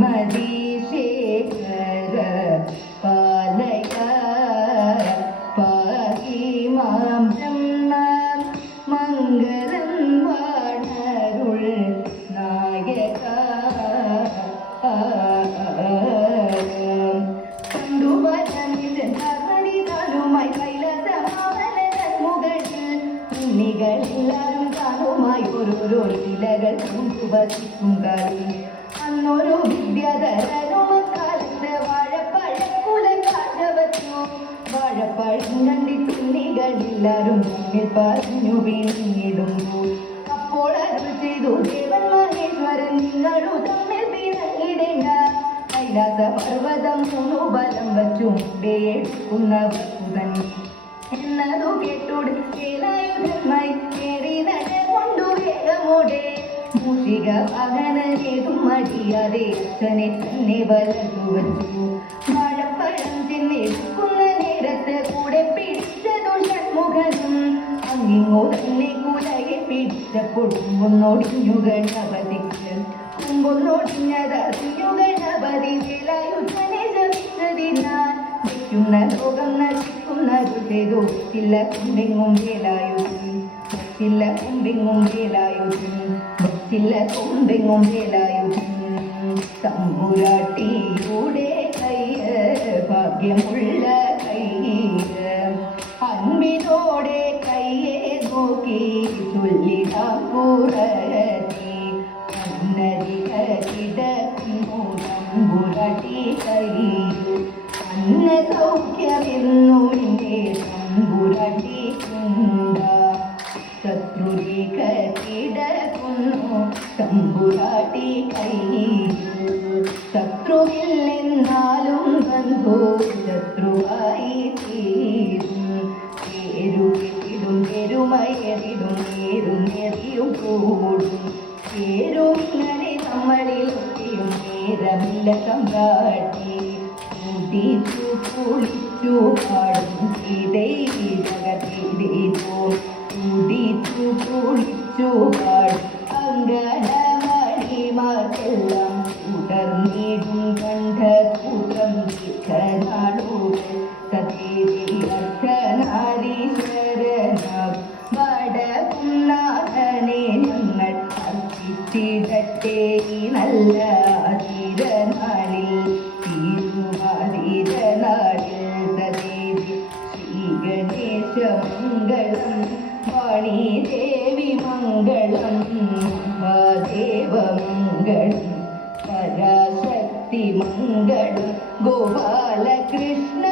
മതിശേഖര പാലയ പാഹി മാം ബ്രഹ്മ മംഗളം വാണരുൾ നായക കണ്ടുവരമിതാനുമായി കൈലാസമാവലമുകളിൽ ഉണ്ണികളെല്ലാരും താനുമായി ഓരോരോ ലീലകൾ കൊണ്ടുവസിക്കും കളി അന്നൊരു വിദ്യാധരനും കാലത്ത് വാഴപ്പഴക്കുല കാഴ്ചവച്ചു വാഴപ്പഴം കണ്ടിട്ട് ഉണ്ണികളെല്ലാരും മുന്നിൽ പറഞ്ഞു വീണിടുന്നു അപ്പോൾ അരുൾ ചെയ്തു ദേവൻ മഹേശ്വരൻ നിങ്ങളു തമ്മിൽ പിണങ്ങിടേണ്ട കൈലാസ പർവ്വതം മൂന്നു ബലം വച്ചു മുണ്ടേടുക്കുന്ന വസുതൻ എന്നതു കേട്ടോട് കേലായുധമായി കേറി നട കൊണ്ടു വേഗമോടെ മൂഷിക വാഹനേതും മടിയാതെ അച്ഛനെ തന്നെ വലതു വച്ചു വാഴപ്പഴം തിന്നെടുക്കുന്ന നേരത്ത് കൂടെ പിടിച്ചതു ഷൺമുഖനും അങ്ങിങ്ങോ തന്നെ കൂലയെ പിടിച്ചപ്പോൾ കുമ്പൊന്നോടിഞ്ഞു ഗണപതിക്ക് കുമ്പൊന്നോടിഞ്ഞതറിഞ്ഞു ഗണപതി വേലായുധനെ ജപിച്ചതിനാൽ വയ്ക്കുന്ന ലോകം നശിക്കുന്നത് ചെയ്തു ഇല്ല കുമ്പെങ്ങും വേലായുധൻ ഭക്തില്ല കുമ്പെങ്ങും വേലായുധൻ ഭക്തില്ല കുമ്പെങ്ങും വേലായുധൻ തമ്പുരാട്ടിയുടെ കയ്യ് ഭാഗ്യമുള്ള കയ്യ് അൻപിനോടെ കയ്യെ നോക്കി ചൊല്ലിടാപ്പുറത്തി അന്നരിക കിടക്കുന്നു തമ്പുരാട്ടി കയ്യിൽ അന്ന സൗഖ്യമെന്നുവിൻ്റെ തമ്പുരാട്ടി കുണ്ട ശത്രുരേഖ കിടക്കുന്നു തമ്പുരാട്ടി കയ്യിൽ ശത്രുവില്ലെന്നാലും ബന്ധു ശത്രുവായി തീരും പേരുകിടും പെരുമയറിടും നേരും കൂടും പേരുമിങ്ങനെ നമ്മളിൽ ഒക്കെയും നേരമില്ല സമ്പാട്ടി കുടിച്ചു കുളിച്ചു പാടും ജഗതീതോ കുടിച്ചു കുളിച്ചു പാടും അങ്കണമണിമാർക്കെല്ലാം തുടർന്നിടും കണ്ഠകൂട്ടം ദീർഘനാളുകൾ സതീർഥനാരീശ്വരനാം വടകുന്നാഥനെ ഞങ്ങൾ അർപ്പിച്ചിടട്ടെ നല്ല അതിരനാളിൽ തിരുവാതിരനാളിൽ സതീതി ശ്രീഗണേശ മംഗളം വാണീദേവി മംഗളം മഹാദേവ മംഗളം പരാശക്തി മംഗളം ഗോപാലകൃഷ്ണ